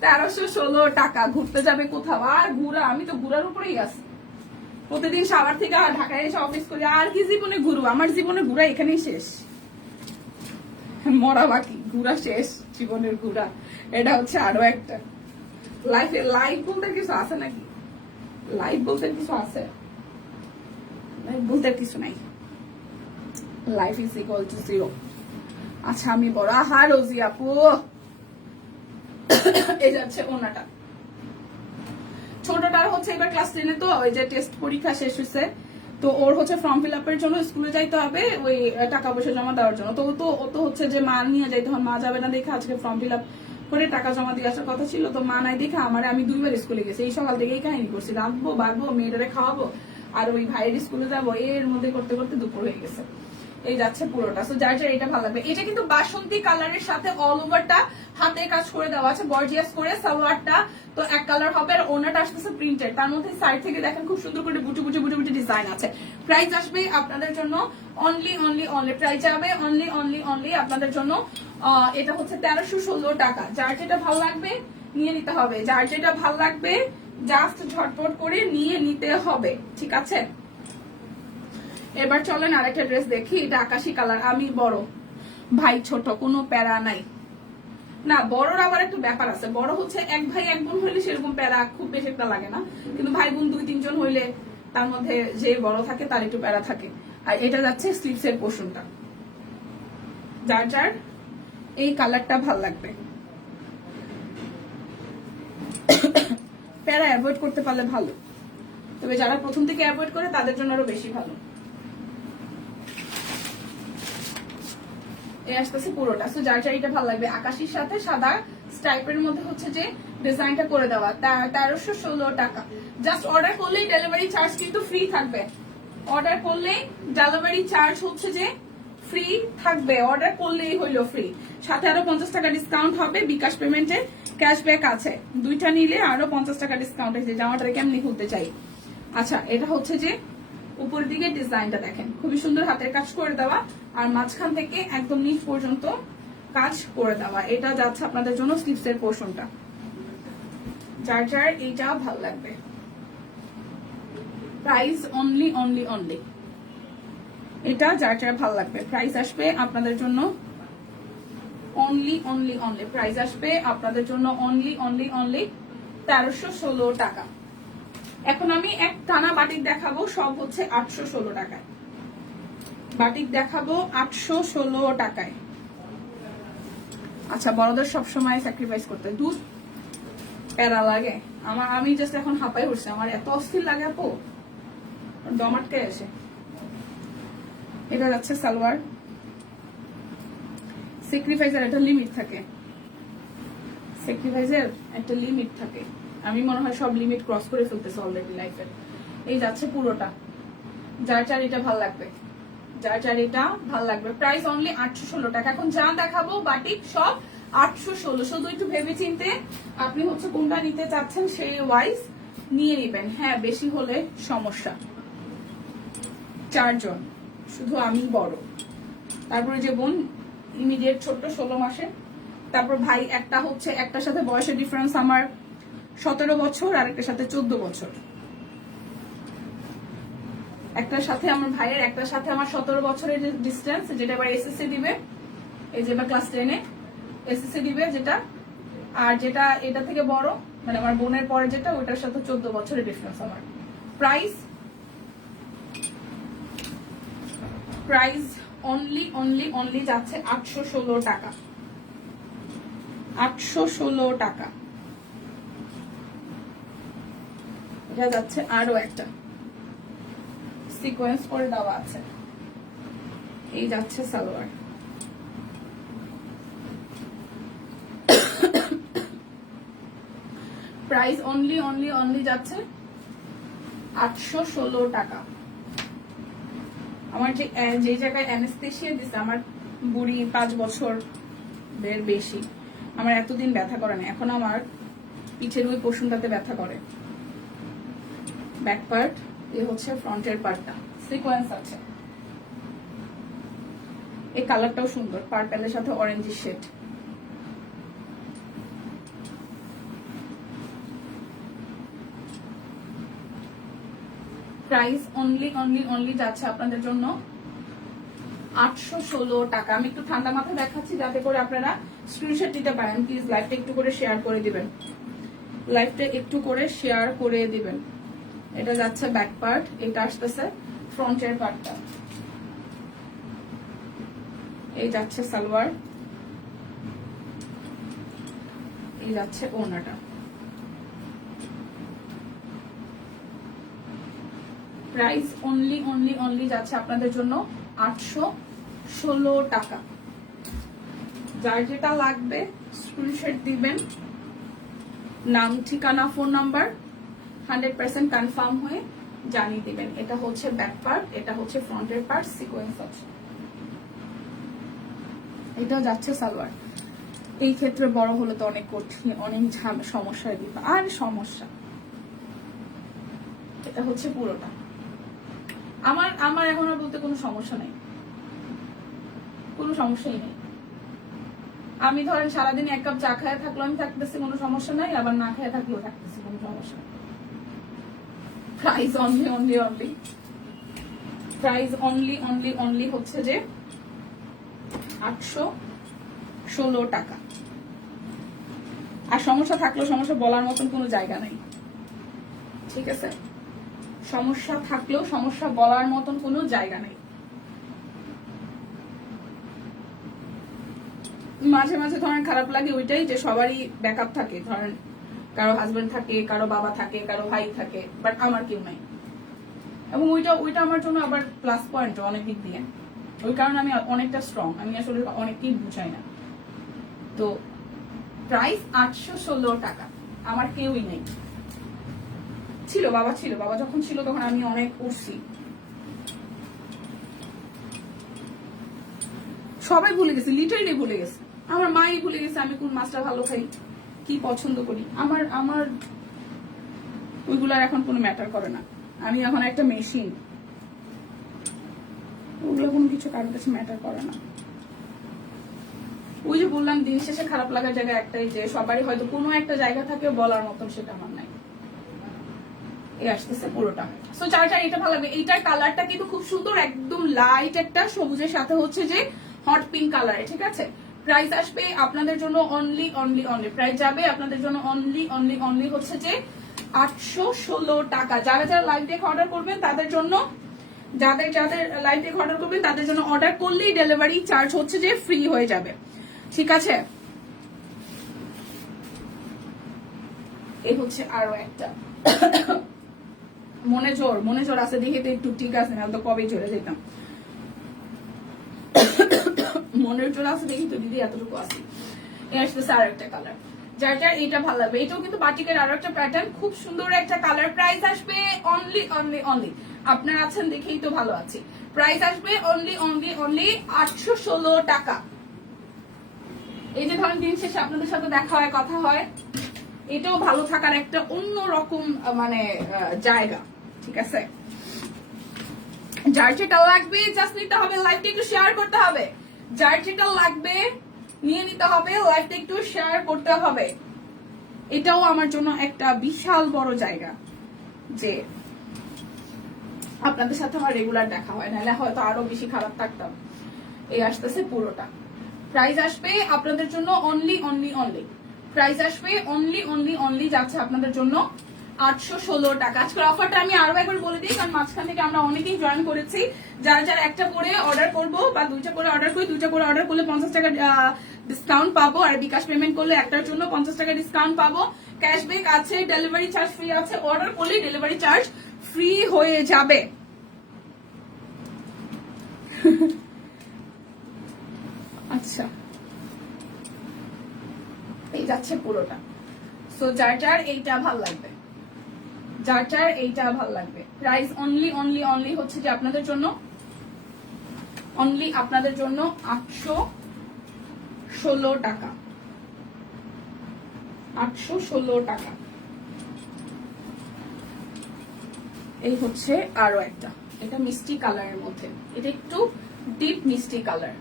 1316 টাকা। ঘুরতে যাবে কোথাও, আর ঘুরা, আমি তো ঘুরার উপরেই আছি, প্রতিদিন সাভার থেকে ঢাকায় এসে অফিস করি, আর কি জীবনে ঘুরবো, আমার জীবনে ঘুরা এখানেই শেষ, মরা বাকি, ঘুরা শেষ, জীবনের ঘুরা। এটা হচ্ছে আরো একটা লাইফে, লাইফ বলতে কিছু আছে নাকি, লাইফ বলতে কিছু আছে, লাইফ বলতে কিছু নাই, life is equal to zero. আচ্ছা আমি বড়, আহা রোজি আপু এই যাচ্ছে ওনাটা, ছোটটার হচ্ছে এবার ক্লাস 10-এ, তো ওই যে টেস্ট পরীক্ষা শেষ হয়েছে, তো ওর হচ্ছে ফর্ম ফিল আপের জন্য স্কুলে যাইতে হবে, ওই টাকা পয়সা জমা দেওয়ার জন্য। তো ও তো হচ্ছে যে মা নিয়ে যাইতে হয়, মা যাবে না দেখে আজকে ফর্ম ফিল আপ করে টাকা জমা দিয়ে আসার কথা ছিল, তো মা নাই দেখে আমি 2বার স্কুলে গেছি, এই সকাল থেকে এই কাহিনী করছি, রাখবো বাড়বো মেয়েটারে খাওয়াবো আর ওই ভাইয়ের স্কুলে যাবো, এর মধ্যে করতে করতে দুপুর হয়ে গেছে। এই যাচ্ছে পুরোটা, তো যার যার এটা ভালো লাগবে। এটা কিন্তু বাসন্তী কালারের সাথে অল ওভারটা হাতে কাজ করে দেওয়া আছে, গর্জিয়াস করে, সালোয়ারটা তো এক কালার হবে, আর ওনাটা আসতেছে প্রিন্টেড, তার মধ্যে সাইড থেকে দেখেন খুব সুন্দর করে বুটি বুটি বুটি বুটি ডিজাইন আছে। প্রাইস আসবে আপনাদের জন্য অনলি অনলি অনলি, প্রাইস যাবে অনলি অনলি অনলি আপনাদের জন্য এটা হচ্ছে 1316 টাকা। যার যেটা ভালো লাগবে নিয়ে নিতে হবে, যার যেটা ভালো লাগবে জাস্ট ঝটপট করে নিয়ে নিতে হবে, ঠিক আছে। এবার চলেন আরেকটা ড্রেস দেখি, এটা আকাশি কালার, আমি বড় ভাই ছোট, কোনো প্যারা নাই, না বড়র আবার একটু ব্যাপার আছে, বড় হচ্ছে এক ভাই এক বোন হইলে সেরকম প্যারা খুব বেশি একটা লাগে না, কিন্তু ভাই বোন 2-3 জন হইলে তার মধ্যে যে বড় থাকে তার একটু প্যারা থাকে। আর এটা যাচ্ছে স্লিভসের পোর্শনটা, যার যার এই কালারটা ভাল লাগবে, প্যারা অ্যাভয়েড করতে পারলে ভালো, তবে যারা প্রথম থেকে অ্যাভয়েড করে তাদের জন্য আরো বেশি ভালো। এই আসতেছে পুরোটা, সো যার যার এটা ভালো লাগবে, আকাশির সাথে সাদা স্টাইপের মধ্যে হচ্ছে যে ডিজাইনটা করে দেওয়া, 1316 টাকা। জাস্ট অর্ডার করলেই ডেলিভারি চার্জ কিন্তু ফ্রি থাকবে, অর্ডার করলেই ডেলিভারি চার্জ হচ্ছে যে ফ্রি থাকবে, অর্ডার করলেই হইলো ফ্রি, সাথে আরো 50 টাকা ডিসকাউন্ট হবে, বিকাশ পেমেন্টে ক্যাশব্যাক আছে, দুইটা নিলে আরো 50 টাকা ডিসকাউন্ট আছে, জামাটা কেমনি খুলতে চাই। আচ্ছা এটা হচ্ছে যে উপর দিকে ডিজাইনটা দেখেন, খুবই সুন্দর হাতের কাজ করে দেওয়া, আর মাঝখান থেকে একদম নিচ পর্যন্ত কাজ করে দেওয়া, এটা যাচ্ছে আপনাদের জন্য স্লিভসের পোর্শনটা, যার যার এইটা ভালো লাগবে। প্রাইস অনলি অনলি অনলি, এটা যার যার ভালো লাগবে, প্রাইস আসবে আপনাদের জন্য অনলি অনলি অনলি, প্রাইস আসবে আপনাদের জন্য অনলি অনলি অনলি 1316 টাকা। এখন আমি এক টানা বাটিক দেখাবো, সব হচ্ছে 816 টাকায়, বাটিক দেখাবো 816 টাকায়। আচ্ছা বড়দের সবসময় স্যাক্রিফাইস করতে দুধ প্যারা লাগে আমার, আমি জাস্ট এখন হাঁপাই উঠছে, আমার এত অস্থির লাগে আপু, দম আটকে আসে। এটা যাচ্ছে সালোয়ার, স্যাক্রিফাইসের একটা লিমিট থাকে, স্যাক্রিফাইসের একটা লিমিট থাকে, আমি মনে হয় সব লিমিট ক্রস করে ফেলতেছে অলরেডি লাইফে। এই যাচ্ছে পুরোটা, যার যার এটা ভাল লাগবে, যার যার এটা ভাল লাগবে, প্রাইস অনলি 816 টাকা। এখন যা দেখাবো বাটিক সব 816, শুধু একটু ভেবে চিনতে আপনি হচ্ছে কোনটা নিতে চাচ্ছেন সেই ওয়াইজ নিয়ে নেবেন, হ্যাঁ বেশি হলে সমস্যা। 4 জন, শুধু আমি বড়, তারপরে যে বোন ইমিডিয়েট ছোট্ট 16 মাসে, তারপর ভাই একটা হচ্ছে, একটার সাথে বয়সের ডিফারেন্স আমার 17 বছর, আর একটার সাথে 14 বছর, একটার সাথে আমার ভাইয়ের, একটার সাথে আমার 17 বছরের ডিস্টেন্স, যেটা এবার এসএসসি দিবে, এই যে এবার ক্লাস 10-এ এসএসসি দিবে যেটা, আর যেটা এটা থেকে বড় মানে আমার বোনের পরে যেটা, ওইটার সাথে 14 বছরের ডিফারেন্স আমার। Price price only only only যাচ্ছে 816 টাকা, 816 টাকা। এটা যাচ্ছে আরো একটা সিকোয়েন্স করে দেওয়া আছে, এই যাচ্ছে salwar, price only only only যাচ্ছে 816 টাকা। আমার যে জায়গায় অ্যানেস্থেশিয়া দিছে, আমার বুড়ি 5 বছর বেশি, আমার এতদিন ব্যথা করে না, এখন আমার পিঠের ওই পোর্শনটাতে ব্যথা করে। ব্যাক পার্ট, এই হচ্ছে ফ্রন্টের পার্টটা, সিকোয়েন্স আছে। এই কালারটাও সুন্দর, পার্পেলের সাথে অরেঞ্জ শেড। প্রাইস অনলি যাচ্ছে আপনাদের জন্য 816 টাকা। আমি একটু ঠান্ডা মাথায় দেখাচ্ছি যাতে করে আপনারা স্ক্রিনশট দিতে পারেন। প্লিজ লাইভটা একটু করে শেয়ার করে দিবেন, লাইভটা একটু করে শেয়ার করে দিবেন। এটা যাচ্ছে ব্যাক পার্ট, এটা আসতেছে ফ্রন্টের পার্টটা, এই যাচ্ছে সালোয়ার, এই যাচ্ছে ওড়নাটা। প্রাইস অনলি যাচ্ছে আপনাদের জন্য 816 টাকা। যার যেটা লাগবে স্ক্রিনশট দিবেন, নাম, ঠিকানা, ফোন নাম্বার 100% কনফার্ম হয়ে জানিয়ে দিবেন। এটা হচ্ছে ব্যাক পার্ট, এটা হচ্ছে ফ্রন্টের পার্ট, সিকোয়েন্স আছে। এটা যাচ্ছে সালোয়ার। এই ক্ষেত্রে বড় হলে তো অনেক কঠিন, অনেক সমস্যায় দিবে, আর সমস্যা। এটা হচ্ছে পুরোটা। আমার এখন আর বলতে কোনো সমস্যা নেই, কোনো সমস্যাই নেই। আমি ধরেন সারাদিন 1 কাপ চা খায় থাকলো, আমি থাকতেছি, কোনো সমস্যা নাই, আবার না খায় থাকলেও থাকতেছি, কোনো সমস্যা নেই। প্রাইস অনলি প্রাইস অনলি হচ্ছে যে 816 টাকা। আর সমস্যা থাকলেও সমস্যা বলার মতন কোনো জায়গা নেই, ঠিক আছে? সমস্যা থাকলেও সমস্যা বলার মতন কোনো জায়গা নেই। মাঝে মাঝে ধরেন খারাপ লাগে ওইটাই, যে সবারই ব্যাকআপ থাকে, ধরেন কারো হাজবেন্ড থাকে, কারো বাবা থাকে, কারো ভাই থাকে, বাট আমার কেউ নাই। এবং ওইটা আমার জন্য আবার প্লাস পয়েন্ট অনেক দিক দিয়ে, ওই কারণে আমি অনেকটা স্ট্রং। আমি আসলে অনেককেই বুঝাই না। তো প্রাইস 816 টাকা। আমার কেউই নেই, ছিল বাবা, বাবা যখন ছিল তখন আমি অনেক উঠছি। সবাই ভুলে গেছে, লিটারেলি ভুলে গেছে। আমার মাই ভুলে গেছে আমি কোন মাছটা ভালো খাই, কি পছন্দ করি। আমার ওইগুলার এখন কোনো ম্যাটার করে না। আমি এখন একটা মেশিন, ওগুলো কোনো কিছু কারোর কাছে ম্যাটার করে না। ওই যে বললাম, দিন শেষে খারাপ লাগার জায়গা একটাই, যে সবারই হয়তো কোনো একটা জায়গা থাকে বলার মতন, সেটা আমার নাই। এই আসতেছে পুরোটা। সো যার এটা ভালো লাগবে। এইটার কালারটা কিন্তু খুব সুন্দর, একদম লাইট একটা সবুজের সাথে হচ্ছে যে হট পিঙ্ক কালারে, ঠিক আছে? প্রাইস আসবে আপনাদের জন্য অনলি প্রাইস যাবে আপনাদের জন্য অনলি হচ্ছে যে 816 টাকা। যারা লাইভ দেখে অর্ডার করবেন তাদের জন্য, যাদের লাইভ দেখে অর্ডার করবেন তাদের জন্য, অর্ডার করলেই ডেলিভারি চার্জ হচ্ছে যে ফ্রি হয়ে যাবে, ঠিক আছে? এই হচ্ছে আরো একটা মনে জোর আছে দেখে তো একটু ঠিক আছে, না তো কবে চলে যেতাম। মনের জোর আছে দেখি তো দিদি এতটুকু আছে। এই আসতেছে আর একটা কালার, যার এটা ভালো লাগবে। এটাও কিন্তু বাটিকের আরো একটা প্যাটার্ন, খুব সুন্দর একটা কালার। প্রাইস আসবে অনলি আপনারা আছেন দেখেই তো ভালো আছে। প্রাইস আসবে অনলি 816 টাকা। এই যে ধরেন দিন শেষে আপনাদের সাথে দেখা হয়, কথা হয়, এটাও ভালো থাকার একটা অন্য রকম মানে জায়গা, ঠিক আছে? যার যেটা লাগবে জাস্ট নিতে হবে, লাইভটা একটু শেয়ার করতে হবে। যার যেটা লাগবে নিয়ে নিতে হবে, লাইভটা একটু শেয়ার করতে হবে। এটাও আমার জন্য একটা বিশাল বড় জায়গা, যে আপনাদের সাথে আমার রেগুলার দেখা হয়, নাহলে হয়তো আরো বেশি খারাপ থাকতাম। এই আসতেছে পুরোটা। প্রাইস আসবে আপনাদের জন্য অনলি প্রাইস আসবে অনলি যাচ্ছে আপনাদের জন্য 816 টাকা। আজকের অফারটা আমি আরো একবার বলে দিই, কারণ মাঝখান থেকে আমরা অনেকেই জয়েন করেছি। যারা একটা করে অর্ডার করবো বা দুইটা করে অর্ডার করি, দুইটা করে অর্ডার করলে 50 টাকা ডিসকাউন্ট পাবো, আর বিকাশ পেমেন্ট করলে একটার জন্য 50 টাকা ডিসকাউন্ট পাবো। ক্যাশব্যাক আছে, ডেলিভারি চার্জ ফ্রি আছে। অর্ডার করলে ডেলিভারি চার্জ ফ্রি হয়ে যাবে। আচ্ছা, এই যাচ্ছে পুরোটা। সো যার এইটা ভাল লাগবে, যার যার এইটা ভালো লাগবে। প্রাইস অনলি অনলি অনলি হচ্ছে যে আপনাদের জন্য, অনলি আপনাদের জন্য 816 টাকা, 816 টাকা। এই হচ্ছে আরো একটা, এটা মিষ্টি কালারের মধ্যে, এটা একটু ডিপ মিষ্টি কালার,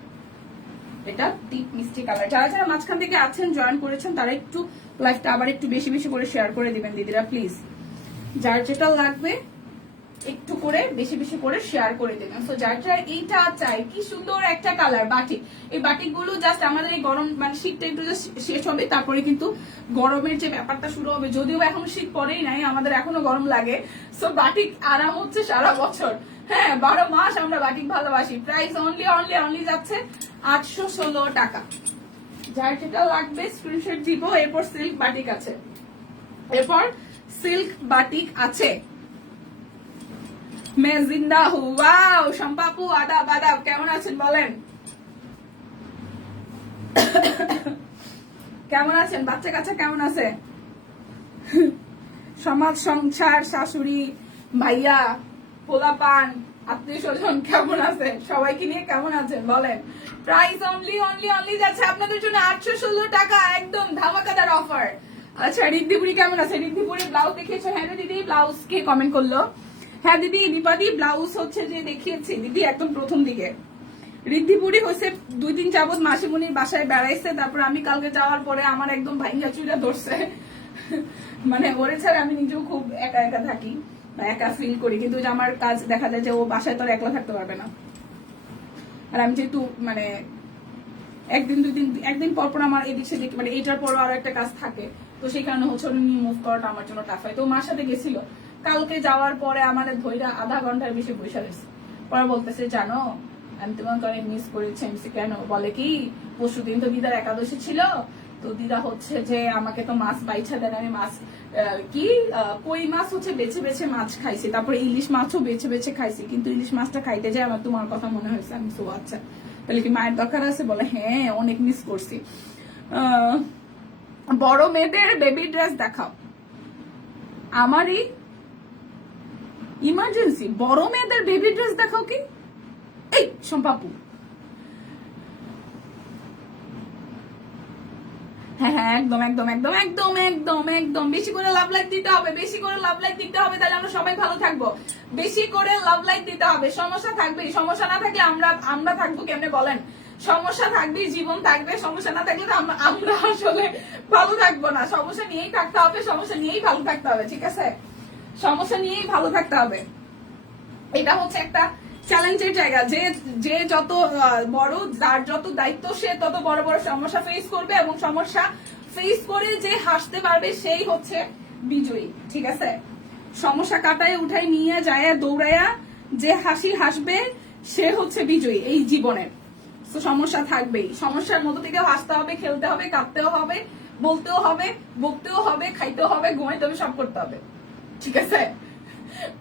এটা ডিপ মিষ্টি কালার। যারা যারা মাঝখান থেকে আছেন জয়েন করেছেন তারা একটু লাইভটা আবার একটু বেশি বেশি করে শেয়ার করে দিবেন দিদিরা প্লিজ। যার যেটা লাগবে একটু করে বেশি বেশি করে শেয়ার করে দেবেন। তো যার যার এইটা চাই, কি সুন্দর একটা কালার বাটিক। এই বাটিক গুলো জাস্ট আমাদের এই গরম মানে শীতটা একটু শেষ হবে, তারপরে কিন্তু গরমের যে ব্যাপারটা শুরু হবে, যদিও এখন শীত পরেই নাই, আমাদের এখনো গরম লাগে। সো বাটিক আরাম হচ্ছে সারা বছর, হ্যাঁ 12 মাস আমরা বাটিক ভালোবাসি। প্রাইস অনলি অনলি অনলি যাচ্ছে 816 টাকা। যার যেটা লাগবে স্ক্রিনশট দিব। এরপর সিল্ক বাটিক আছে, এরপর সিল্ক বাটিক আছে। मैं जिंदा हूँ, वाओ शम्पापू आदाब आदाब, কেমন আছেন বলেন? কেমন আছেন? বাচ্চা কাচ্চা কেমন আছে? সমাজ সংসার, শাশুড়ি, ভাইয়া, পোলাপান, আত্মীয় স্বজন কেমন আছে? সবাইকে নিয়ে কেমন আছেন বলেন? প্রাইস অনলি অনলি অনলি যাচ্ছে আপনাদের জন্য 816 টাকা, একদম ধামাকাদার অফার। আচ্ছা রিদ্ধিপুরি কেমন আছে? রিদ্ধিপুরি ব্লাউজ দেখিয়েছো? হ্যাঁ দিদি ব্লাউজ কে কমেন্ট করলো? হ্যাঁ দিদি দীপাদি ব্লাউজ হচ্ছে যে দেখিয়েছি দিদি একদম প্রথম দিকে। ঋদ্ধিপুরি হয়েছে 2 দিন যাবত মাসিমণির বাসায় বেড়াইছে, তারপর আমি কালকে যাওয়ার পরে আমার একদম ভাইঙ্গা চুইরা ধরছে। মানে ওরে ছাড়া আমি নিজেও খুব একা একা থাকি, একা ফিল করি, কিন্তু আমার কাজ দেখা যায় যে ও বাসায় তো আর একলা থাকতে পারবে না। আর আমি যেহেতু মানে একদিন পর পর আমার এদিক সেদিক মানে এটার পরও আরো একটা কাজ থাকে, তো সেই কারণে হচ্ছে ওটা নিয়ে মুভ করাটা আমার জন্য টাফ হয়। তো মার সাথে গেছিল, কালকে যাওয়ার পরে আমাদের ধৈরা আধা ঘন্টার বেশি বসে রয়েছে। পরে বলতেছে জানো আমি তোমাকে অনেক মিস করেছি। আমি কেন? বলে কি পরশুদিন তো দিদার একাদশী ছিল, তো দিদা হচ্ছে যে আমাকে তো মাছ বাইছা দেন, আমি মাছ কি কই মাছ হচ্ছে বেছে বেছে মাছ খাইছি, তারপরে ইলিশ মাছও বেছে বেছে খাইছি, কিন্তু ইলিশ মাছটা খাইতে যায় আমার তোমার কথা মনে হয়েছে। আমি তো আচ্ছা তাহলে কি মায়ের দরকার আছে? বলে হ্যাঁ অনেক মিস করছি। বড় মেয়েদের বেবি ড্রেস দেখাও। আমারই ইমার্জেন্সি বড় মেয়েদের বেবি ড্রেস দেখাও কি? এই শম্পাপু হ্যাঁ হ্যাঁ একদম একদম একদম একদম একদম একদম বেশি করে লাভ লাইক দিতে হবে, বেশি করে লাভ লাইক দিতে হবে, তাহলে আমরা সবাই ভালো থাকবো। বেশি করে লাভ লাইক দিতে হবে। সমস্যা থাকবেই, সমস্যা না থাকলে আমরা থাকবো কেমনে বলেন? সমস্যা থাকবেই, জীবন থাকবে, সমস্যা না থাকলে আমরা আসলে ভালো থাকবো না। সমস্যা নিয়েই থাকতে হবে, সমস্যা নিয়েই ভালো থাকতে হবে, ঠিক আছে? সমস্যা নিয়েই ভালো থাকতে হবে। এটা হচ্ছে একটা চ্যালেঞ্জের জায়গা, যে যত বড়, যার যত দায়িত্ব সে তত বড় বড় সমস্যা ফেস করবে, এবং সমস্যা ফেস করে যে হাসতে পারবে সেই হচ্ছে বিজয়ী, ঠিক আছে? সমস্যা কাটায় উঠাই নিয়ে যায় দৌড়াইয়া যে হাসি হাসবে সে হচ্ছে বিজয়ী এই জীবনের। তো সমস্যা থাকবেই, সমস্যার মধ্যে থেকেও হাসতে হবে, খেলতে হবে, কাঁদতেও হবে, বলতেও হবে, বকতেও হবে, খাইতেও হবে, ঘুমাইতে হবে, সব করতে হবে, ঠিক আছে?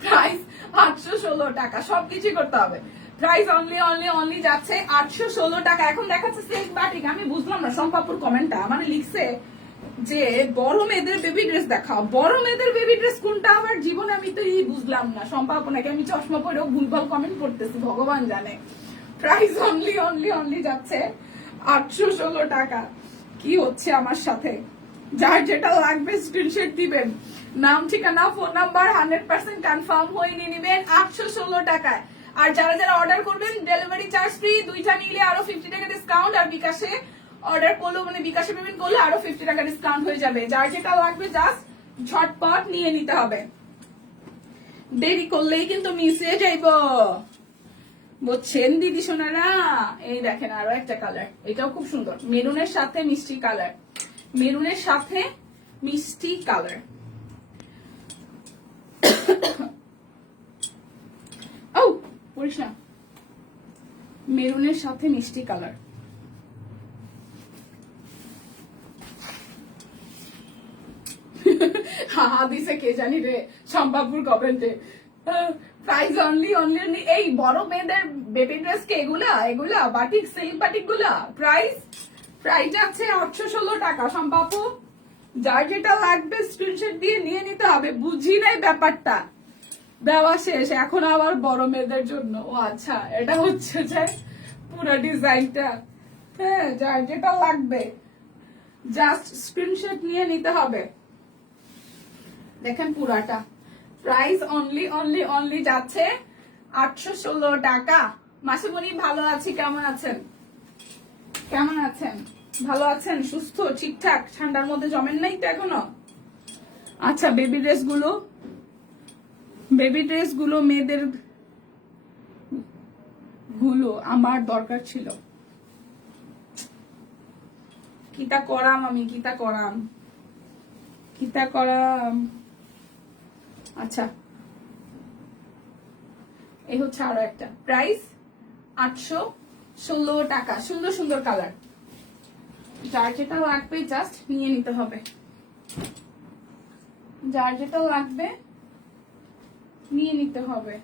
প্রাইস 816 টাকা, সবকিছু করতে হবে। প্রাইস অনলি অনলি অনলি যাচ্ছে 816 টাকা। এখন দেখাচ্ছে সিল্ক বাটিক। আমি বুঝলাম না সম্পাপুর কমেন্টটা, মানে লিখছে যে বড় মেয়েদের বেবি ড্রেস দেখাও। বড় মেয়েদের বেবি ড্রেস কোনটা আমার জীবনে আমি তো বুঝলাম না। সম্পাপু নাকি আমি চশমা পরেও ভুলভাল কমেন্ট করতেছি, ভগবান জানে। প্রাইস অনলি অনলি অনলি যাচ্ছে 816 টাকা। কি হচ্ছে আমার সাথে? যার যেটা লাগবে স্ক্রিনশট দিবেন, নাম ঠিকানা ফোন নাম্বার 100% কনফার্ম হয়ে নিয়ে নেবেন 816 টাকায়। আর যারা যারা অর্ডার করবেন ডেলিভারি চার্জ ফ্রি, 2টা নিলে আরো 50 টাকা ডিসকাউন্ট, আর বিকাশে অর্ডার করলে মানে বিকাশে পেমেন্ট করলে আরো 50 টাকা ডিসকাউন্ট হয়ে যাবে। যার যেটা লাগবে জাস্ট ঝটপট নিয়ে নিতে হবে, দেরি করলেই কিন্তু মিস হয়ে যাইব, বুঝছেন দিদি সোনারা? এই দেখেন আরো একটা কালার, এটাও খুব সুন্দর, মেরুনের সাথে মিষ্টি কালার, মেরুনের সাথে মিষ্টি কালার। ও পড়িস না, মেরুনের সাথে মিষ্টি কালার। হা দিছে কে জানি রে সম্ভাবপুর কমেন্টে। প্রাইস অনলি অনলি এই বড় মেয়েদের বেবি ড্রেস কে এগুলা বাটিক সিল্ক বাটিক গুলা প্রাইস আছে 816 টাকা। সম্ভাবু যার যেটা লাগবে স্ক্রিনশট দিয়ে নিয়ে নিতে হবে। বুঝি নাই ব্যাপারটা, দেওয়া শেষ, এখন আবার বড় মেয়েদের জন্য। ও আচ্ছা, এটা হচ্ছে যে পুরো ডিজাইনটা। হ্যাঁ, যার যেটা লাগবে জাস্ট স্ক্রিনশট নিয়ে নিতে হবে। দেখেন পুরাটা প্রাইস অনলি অনলি অনলি যাচ্ছে 816 টাকা। মাসিমণি ভালো আছি, কেমন আছেন? কেমন আছেন? ভালো আছেন? সুস্থ ঠিকঠাক? ঠান্ডার মধ্যে জমেন নাই তো এখনো? আচ্ছা, বেবি ড্রেস গুলো মেয়েদের গুলো আমার দরকার ছিল। কিতা করাম আমি, কিতা করাম। আচ্ছা, এই হচ্ছে আরো একটা প্রাইস 816 টাকা। সুন্দর সুন্দর কালার, যার যেটা লাগবে জাস্ট নিয়ে নিতে হবে। যার যেটা লাগবে নিয়ে নিতে হবে।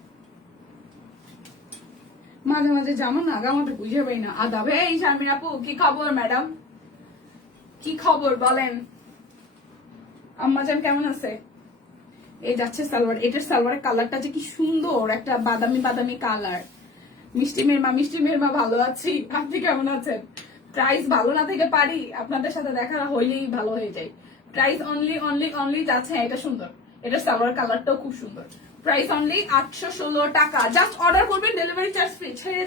মাঝে মাঝে যেমন আগামাটা বুঝে পাই না। আদাব, এই শারমিন আপু কি খবর? ম্যাডাম কি খবর বলেন? আম্মাজান কেমন আছে? এই যাচ্ছে সালোয়ার। এটার সালোয়ারের কালারটা যে কি সুন্দর, একটা বাদামি বাদামি কালার। মিষ্টি মেরমা ভালো আছি, আপনি কেমন আছেন? প্রাইস ভালো না থেকে পারি, আপনাদের সাথে দেখা হইলেই ভালো হয়ে যায়। প্রাইস অনলি অনলি অনলি যাচ্ছে, এটা সুন্দর, এটা সালোয়ার কালারটাও খুব সুন্দর। প্রাইস অনলি 816 টাকা। জাস্ট অর্ডার করবেন, ডেলিভারি চার্জ ফ্রি। ছেড়ে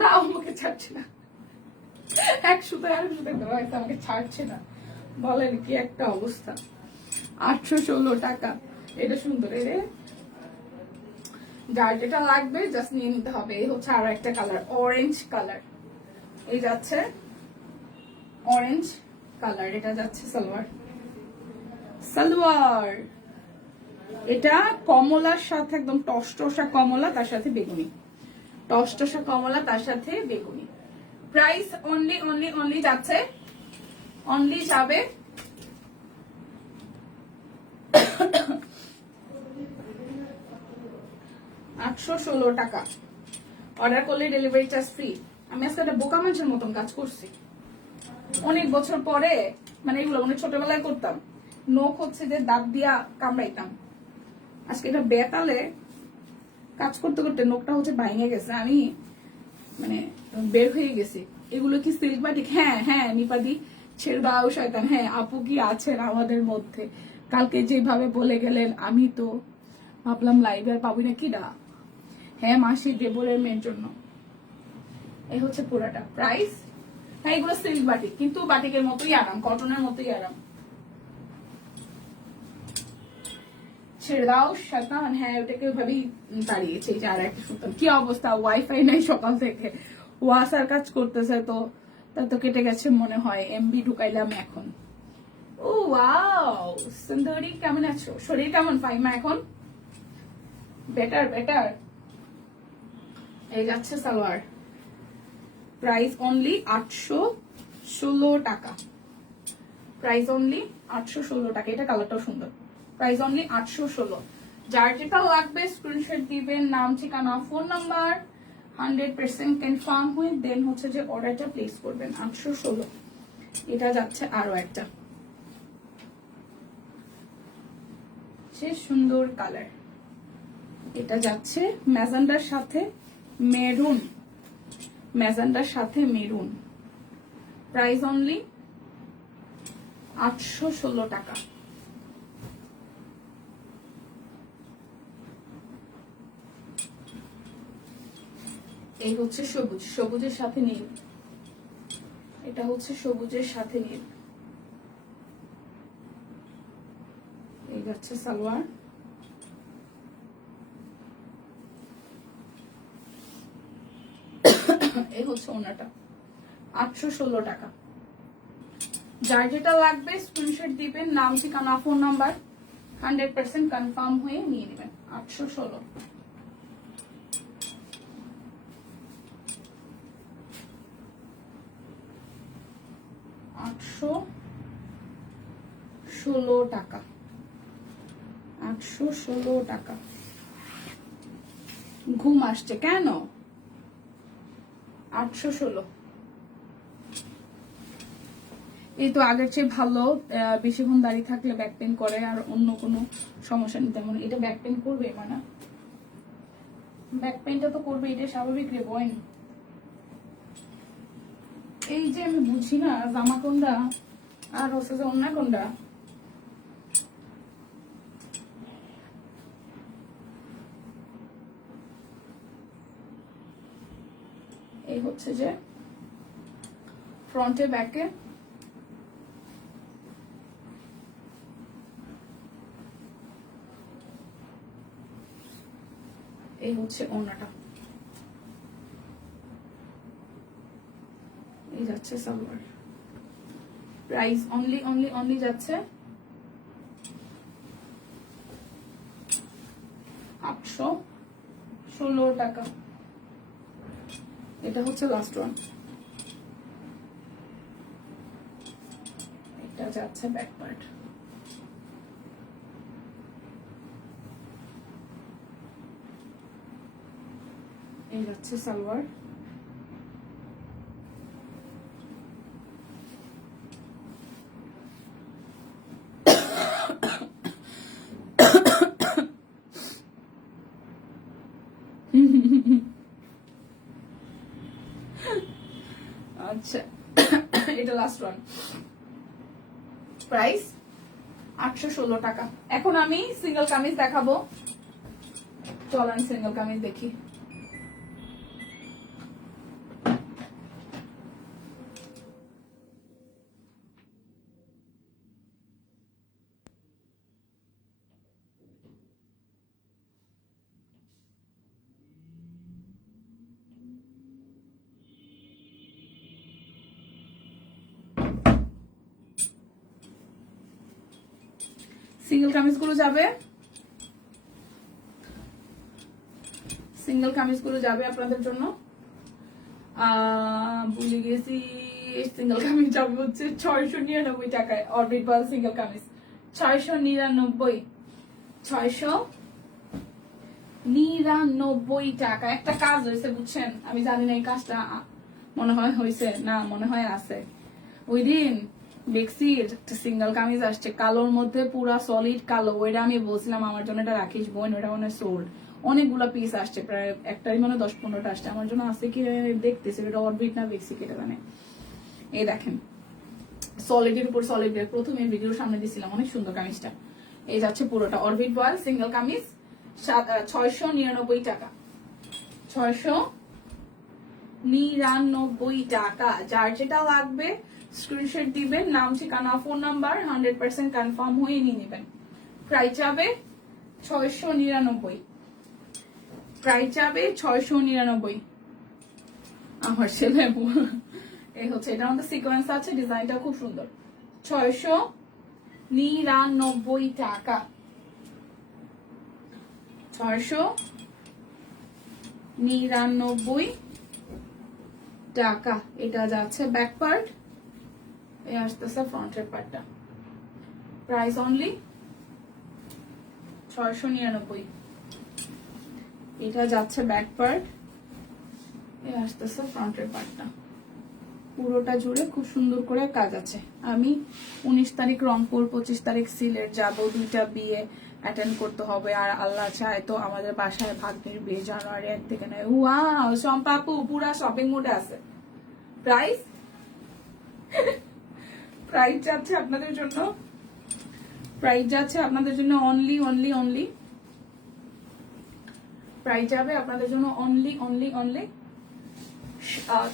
দাও আমাকে ছাড়ছে না। এক সুতায় আর সুতায় ধরা হয়েছে, আমাকে ছাড়ছে না। বলেন কি একটা অবস্থা। 816 টাকা, এটা সুন্দর। যার যেটা লাগবে জাস্ট নিয়ে নিতে হবে। এই হচ্ছে আরো একটা কালার, অরেঞ্জ কালার। এই যাচ্ছে অরেঞ্জ কালার, এটা যাচ্ছে সালোয়ার। এটা কমলার সাথে একদম টসটসা কমলা, তার সাথে বেগুনি। টসটসা কমলা তার সাথে বেগুনি। প্রাইস অনলি অনলি অনলি যাচ্ছে, অনলি যাবে 816 টাকা। অর্ডার করলে ডেলিভারি চার্জ ফ্রি। আমি আজকে একটা বোকা মানুষের মতন কাজ করছি অনেক বছর পরে। মানে এগুলো অনেক ছোটবেলায় করতাম। নখ হচ্ছে যে দাঁত দিয়া কামড়াইতাম। আজকে এটা বেতালে কাজ করতে করতে নখটা হচ্ছে ভাঙে গেছে, আমি মানে বের হয়ে গেছি। এগুলো কি সিল্ক বাটিক? হ্যাঁ হ্যাঁ নিপাদি, ছেড়ে দাও শয়তান। হ্যাঁ, আপু কি আছেন আমাদের মধ্যে? কালকে যেভাবে বলে গেলেন, আমি তো ভাবলাম লাইভ আর পাবি না। কি ডা? হ্যাঁ মাসি, দেবরের মেয়ের জন্য। এই হচ্ছে পুরাটা প্রাইস। হ্যাঁ, এগুলো সিল্ক বাটিক, কিন্তু বাটিকের মতোই আরাম, কটনের মতোই আরাম। ছেড়ে দাও শয়তান। হ্যাঁ, ওটাকে ওইভাবেই তাড়িয়েছে। এই যে আর একটা সুতাম। কি অবস্থা? ওয়াইফাই নাই সকাল থেকে, ওয়াসার কাজ করতেছে তো, তা তো কেটে গেছে মনে হয়। এমবি ঢুকাইলাম এখন। ও ওয়াও, সুন্দরী কেমন আছো? শরীর কেমন ফাইমা এখন? বেটার। এই যাচ্ছে সালোয়ার। প্রাইস অনলি 816 টাকা। প্রাইস অনলি 816 টাকা। এটা কালারটাও সুন্দর। Price only 816। যার যেটা লাগবে স্ক্রিনশট দিবেন, নাম ঠিকানা ফোন নাম্বার 100% কনফার্ম হয়ে দেন হচ্ছে যে অর্ডারটা প্লেস করবেন। 816। এটা যাচ্ছে আরো একটা সে সুন্দর কালার। এটা যাচ্ছে ম্যাজেন্ডার সাথে মেরুন। প্রাইস অনলি 816 টাকা। এই হচ্ছে সবুজের সাথে নীল। এটা হচ্ছে সবুজের সাথে নীল। এই যাচ্ছে সালোয়ার। এই হচ্ছে ওনাটা। 816 টাকা। যার যেটা লাগবে স্ক্রিনশট দিবেন, নাম ঠিকানা ফোন নাম্বার 100% কনফার্ম হয়ে নিয়ে নেবেন। 816। টাকা। 816 টাকা। ঘুম আসছে কেন? 816। এই তো আগের চেয়ে ভালো। বেশিক্ষণ দাঁড়িয়ে থাকলে ব্যাক পেন করে, আর অন্য কোনো সমস্যা নেই তেমন। এটা ব্যাক পেন করবে মানে, ব্যাক পেনটা তো করবে, এটা স্বাভাবিক রে বয়ন। এই যে আমি বুঝি না জামা কোনটা আর হচ্ছে যে অন্য কোনটা। এই হচ্ছে যে ফ্রন্টে ব্যাকে, এই হচ্ছে ওড়নাটা, এই যাচ্ছে salwar. Price only only only যাচ্ছে 816 টাকা। এটা হচ্ছে লাস্ট ওয়ান। এটা যাচ্ছে ব্যাক পার্ট। এই যাচ্ছে সালোয়ার। আচ্ছা, এটা লাস্ট ওয়ান। প্রাইস 816 টাকা। এখন আমি সিঙ্গেল কামিজ দেখাবো, চলেন সিঙ্গেল কামিজ দেখি। সিঙ্গেল কামিজগুলো যাবে, সিঙ্গেল কামিজগুলো যাবে আপনাদের জন্য। ভুলে গেছি, সিঙ্গেল কামিজ যাবে হচ্ছে 699 টাকায়। অরবিট বল সিঙ্গেল কামিজ 699, 699 টাকা। একটা কাজ হয়েছে বুঝছেন, আমি জানি না এই কাজটা মনে হয় হয়েছে না, মনে হয় আছে। ওই দিন দেখছি একটা সিঙ্গেল কামিজ আসছে কালোর মধ্যে, পুরা সলিড কালো। ওইটা আমি বলছিলাম আমার জন্য এটা রাখিস বোন, ওইটা মনে হয় সোল্ড। অনেকগুলা পিস আসছে, প্রায় একটাই মানে 10-15টা আসছে। আমার জন্য আছে কি দেখতেছি, এটা অরবিট না বেক্সি কেটে জানে। এই দেখেন সলিডের উপর সলিড, প্রথমে ভিডিওর সামনে দিছিলাম, অনেক সুন্দর কামিজটা। এই যাচ্ছে পুরোটা অরবিট বয়েল সিঙ্গেল কামিজ 699 টাকা। 699 টাকা। যার যেটা লাগবে স্ক্রিনশট দিবেন, নাম ঠিকানা ফোন নাম্বার 100% কনফার্ম হয়ে নিয়ে নেবেন। প্রাইস যাবে 699, প্রাইস যাবে 699। আমার ছেলে এই হচ্ছে, এটার মধ্যে সিকোয়েন্স আছে, ডিজাইনটা খুব সুন্দর। 699 টাকা, 699 টাকা। এটা যাচ্ছে ব্যাক পার্ট, এই আসতেছে ফ্রন্টের পার্টটা। Price only 699। এটা যাচ্ছে ব্যাক পার্ট, এই আসতেছে ফ্রন্টের পার্টটা। পুরোটা জুড়ে খুব সুন্দর করে কাজ আছে। আমি 19 তারিখ রংপুর, 25 তারিখ সিলেট যাব, 2টা বিয়ে অ্যাটেন্ড করতে হবে। আর আল্লাহ চায় তো আমাদের বাসায় ভাগ্নের বিয়ে জানুয়ারি 1 থেকে নেয়। ওয়াও, সম্পাপু পুরা শপিং মোডে আছে। প্রাইস প্রাইস যাচ্ছে আপনাদের জন্য, প্রাইস যাচ্ছে আপনাদের জন্য অনলি অনলি অনলি, প্রাইস যাবে আপনাদের জন্য অনলি অনলি অনলি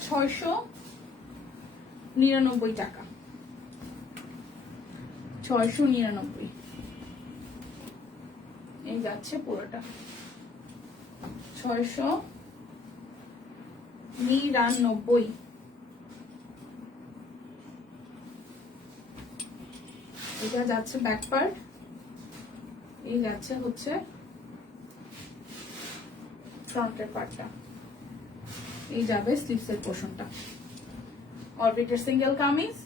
699 টাকা। 699 এই যাচ্ছে পুরোটা। 699। এটা যাচ্ছে ব্যাক পার্ট, এই যাচ্ছে হচ্ছে ফ্রন্টের পার্টটা, এই যাবে স্লিভসের পোর্শনটা। অরবিটের সিঙ্গেল কামিজ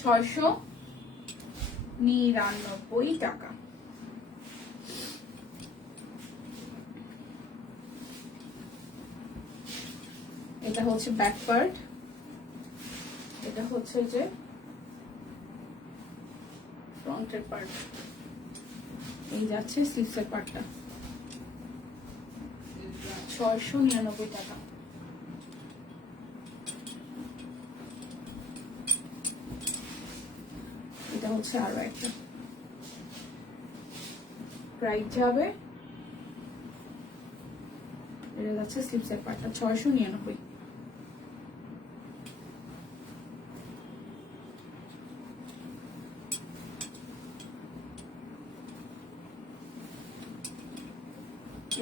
699 টাকা। এটা হচ্ছে ব্যাক পার্ট, এটা হচ্ছে যে ফ্রন্টের পার্ট, এই যাচ্ছে স্লিভসের পার্টটা 699 টাকা। এটা হচ্ছে আরো একটা প্রাইস যাবে, এটা যাচ্ছে স্লিভসের পার্টটা 699।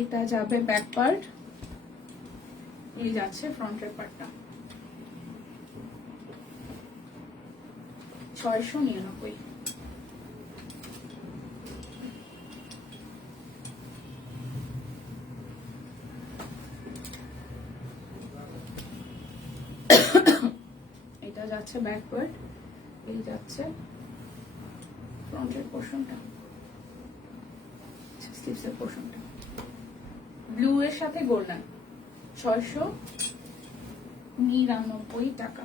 এটা যাবে ব্যাক পার্ট, এই যাচ্ছে ফ্রন্টের পার্টটা 699। এটা যাচ্ছে ব্যাক পার্ট, এই যাচ্ছে ফ্রন্টের পোর্শনটা, স্লিভসের পোর্শনটা ব্লু এর সাথে গোল্ডেন 699 টাকা।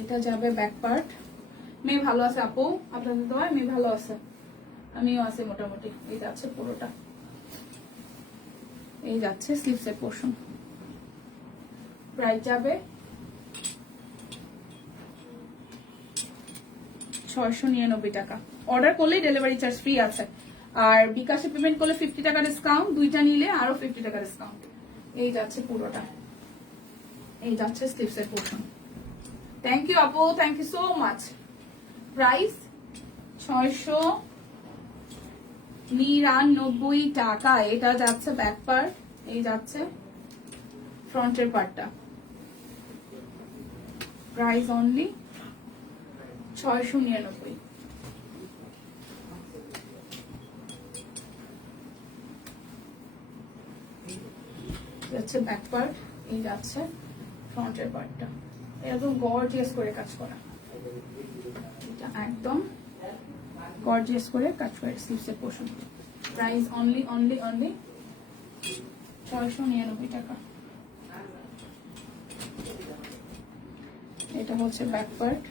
এটা যাবে ব্যাক পার্ট। মেয়ে ভালো আছে আপু, আপনাদের তো মেয়ে ভালো আছে, আমিও আছি মোটামুটি। এই যাচ্ছে পুরোটা, এই যাচ্ছে স্লিভসের পোর্শন, প্রাইস যাবে 699 টাকা। অর্ডার করলে ডেলিভারি চার্জ ফ্রি আছে, আর বিকাশে পেমেন্ট করলে 50 টাকা ডিসকাউন্ট, দুইটা নিলে আরো 50 টাকা ডিসকাউন্ট। এই যাচ্ছে পুরোটা, এই যাচ্ছে স্লিভসের পোর্শন। থ্যাংক ইউ আপু, thank you so much. Price 699 টাকা। এটা যাচ্ছে ব্যাক পার্ট, এই যাচ্ছে ফ্রন্টের পার্টটা, প্রাইস অনলি 699। যাচ্ছে ব্যাক পার্ট, এই যাচ্ছে ফ্রন্টের পার্টটা, একদম গর্জিয়াস করে কাজ করা, এটা একদম গর্জিয়াস করে কাজ করে স্লিভসের পোর্শন। প্রাইস অনলি 699 টাকা। এটা হচ্ছে ব্যাক পার্ট,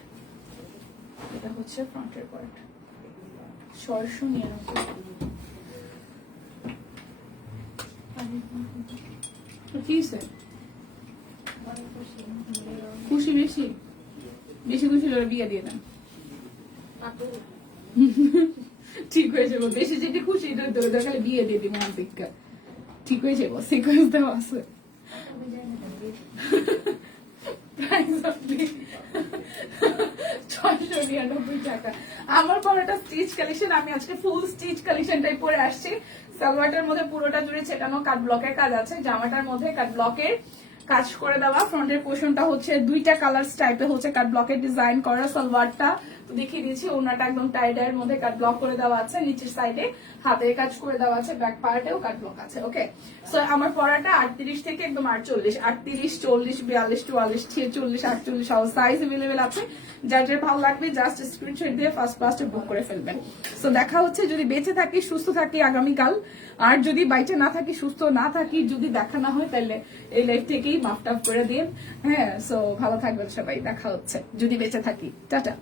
এটা হচ্ছে ফ্রন্টের পার্ট 699। খুশি বেশি বেশি খুশি হলে বিয়ে দিয়ে দেন, ঠিক হয়ে যাবো। বেশি যেটা খুশি দেখালে বিয়ে দিয়ে দিই মানসিকা, ঠিক হয়ে যাবো। সিকোয়েন্স দেওয়া আছে। টাকা। আমার পরাটা স্টিচ কালেকশন, আমি আজকে ফুল স্টিচ কালেকশনটাই পরে আসছি। সালোয়ারটার মধ্যে পুরোটা জুড়ে ছেটানো কাট ব্লকের কাজ আছে, জামাটার মধ্যে কাট ব্লকের কাজ করে দেওয়া, ফ্রন্টের পোর্শনটা হচ্ছে দুইটা কালার টাইপে হচ্ছে কাট ব্লকের ডিজাইন করা। সালোয়ারটা তো দেখিয়ে দিচ্ছি, ওনাটা একদম টাইডার মধ্যে কাট ব্লক করে দেওয়া আছে, নিচের সাইডে হাতের কাজ করে দেওয়া আছে, ব্যাক পার্টেও কাট ব্লক আছে। ওকে, সো আমার পরাটা 38 থেকে একদম 48, 38, 40, 42, 44, 46, 48 সব সাইজ अवेलेबल আছে। যার যার ভালো লাগবে জাস্ট স্ক্রিনশট দিয়ে ফার্স্ট ক্লাসে বুক করে ফেলবেন। সো দেখা হচ্ছে, যদি বেঁচে থাকি সুস্থ থাকি আগামীকাল, আর যদি বাইচে না থাকি সুস্থ না থাকি, যদি দেখা না হয় তাহলে এই লাইফ থেকেই মাফ টাফ করে দিন। হ্যাঁ, সো ভালো থাকবেন সবাই, দেখা হচ্ছে যদি বেঁচে থাকি। টাটা।